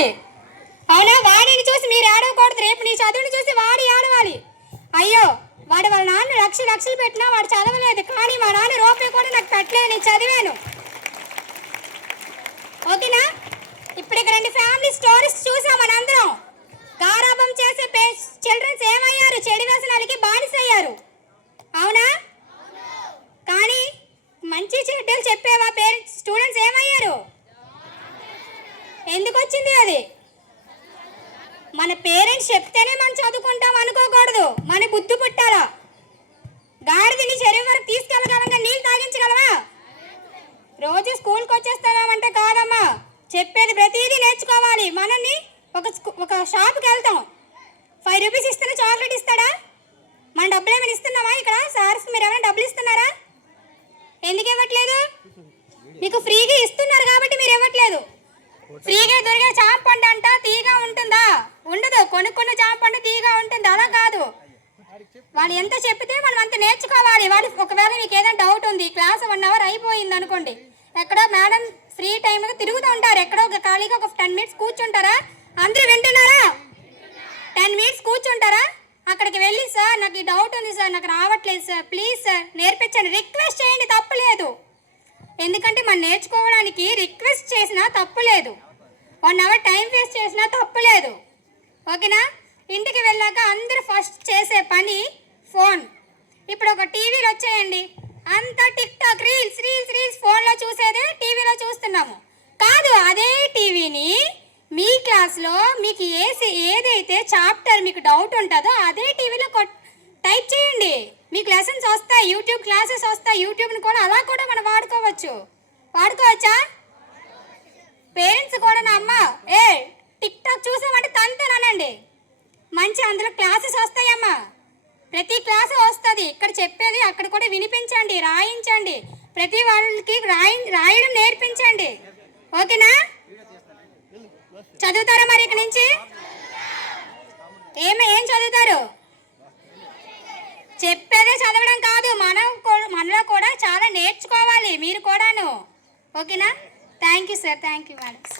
ఏడవాలి. అవునా? వాడిని చూసి మీరు ఏడవకూడదు. రేపు నీ చదువుని చూసి వాడు ఏడవాలి. అయ్యో వాడు వాళ్ళ నాన్న లక్షలు పెట్టినా వాడు చదవలేదు, కానీ మా నాన్న రూపాయి కూడా నాకు పెట్టలేదు, నేను చదివాను. ఓకేనా? ఇప్పుడు ఇక్కడ 2 ఫ్యామిలీ స్టోరీస్ చూసాం మనందరం. గారాబం చేసే చిల్డ్రన్స్ ఏమయ్యారు? చెడు వ్యసనాలకి బానిసయ్యారు. అవునా? కానీ మంచి చెడ్డలు చెప్పేవా పేరెంట్స్ స్టూడెంట్స్ ఏమయ్యారు? ఎందుకు వచ్చింది అది? మన పేరెంట్స్ చెప్తేనే మనం చదువుకుంటాం అనుకోకూడదు, మన బుద్ధి పుట్టాలా. గాడిదని చెరువు వరకు తీసుకెళ్ళగలగా, నీళ్ళు తాగించగలవా? రోజు స్కూల్కి వచ్చేస్తామంటే కాదమ్మా, చెప్పేది ప్రతిదీ నేర్చుకోవాలి. మనల్ని ఒక షాప్కి వెళ్తాం, 5 రూపీస్ ఇస్తేనే చాక్లెట్ ఇస్తాడా? మన డబ్బులు ఏమైనా ఇస్తున్నామా? ఇక్కడ సార్స్ మీరు ఏమైనా డబ్బులు ఇస్తున్నారా? ఎందుకు ఇవ్వట్లేదు? మీకు ఫ్రీగా ఇస్తున్నారు కాబట్టి మీరు ఇవ్వట్లేదు. ఫ్రీగా దొరికే చాంపండు అంట తీగా ఉంటుందా? ఉండదు. కొనుక్కున్న చాంపండు తీగా ఉంటుంది, అలా కాదు. వాళ్ళు ఎంత చెప్పితే మనం అంత నేర్చుకోవాలి. వాళ్ళు ఒకవేళ మీకు ఏదైనా డౌట్ ఉంది, క్లాస్ 1 అవర్ అయిపోయింది అనుకోండి, ఎక్కడో మేడం ఫ్రీ టైంగా తిరుగుతూ ఉంటారు, ఎక్కడో ఒక ఖాళీగా ఒక 10 మినిట్స్ కూర్చుంటారా? అందరూ వింటున్నారా? 10 మినిట్స్ కూర్చుంటారా? అక్కడికి వెళ్ళి సార్ నాకు ఈ డౌట్ ఉంది సార్, నాకు రావట్లేదు సార్, ప్లీజ్ సార్ నేర్పించండి, రిక్వెస్ట్ చేయండి, తప్పులేదు. ఎందుకంటే మనం నేర్చుకోవడానికి రిక్వెస్ట్ చేసినా తప్పులేదు, 1 అవర్ టైం వేస్ట్ చేసినా తప్పులేదు. ఓకేనా? ఇంటికి వెళ్ళాక అందరూ ఫస్ట్ చేసే పని ఫోన్. ఇప్పుడు ఒక టీవీలు వచ్చాయండి, అంతా టిక్ టాక్ రీల్స్ ఫోన్లో చూసేదే టీవీలో చూస్తున్నాము. కాదు, అదే టీవీని మీ క్లాస్లో మీకు ఏదైతే చాప్టర్ మీకు డౌట్ ఉంటుందో అదే టీవీలో టైప్ చేయండి, మీకు లెసన్స్ వస్తాయి, యూట్యూబ్ క్లాసెస్ వస్తాయి. యూట్యూబ్ని కూడా అలా కూడా మనం వాడుకోవచ్చా? పేరెంట్స్ కూడా నా అమ్మ టిక్ టాక్ చూసామంటే తంతానండి, మంచి అందులో క్లాసెస్ వస్తాయమ్మా, ప్రతి క్లాసు వస్తుంది. ఇక్కడ చెప్పేది అక్కడ కూడా వినిపించండి, రాయించండి, ప్రతి వాళ్ళకి రాయడం నేర్పించండి. ఓకేనా? చదువుతారా మరి ఇక్కడ నుంచి? ఏం చదువుతారు? చెప్పేదే చదవడం కాదు, మనలో కూడా చాలా నేర్చుకోవాలి మీరు కూడాను. ఓకేనా? Thank you sir, thank you madams.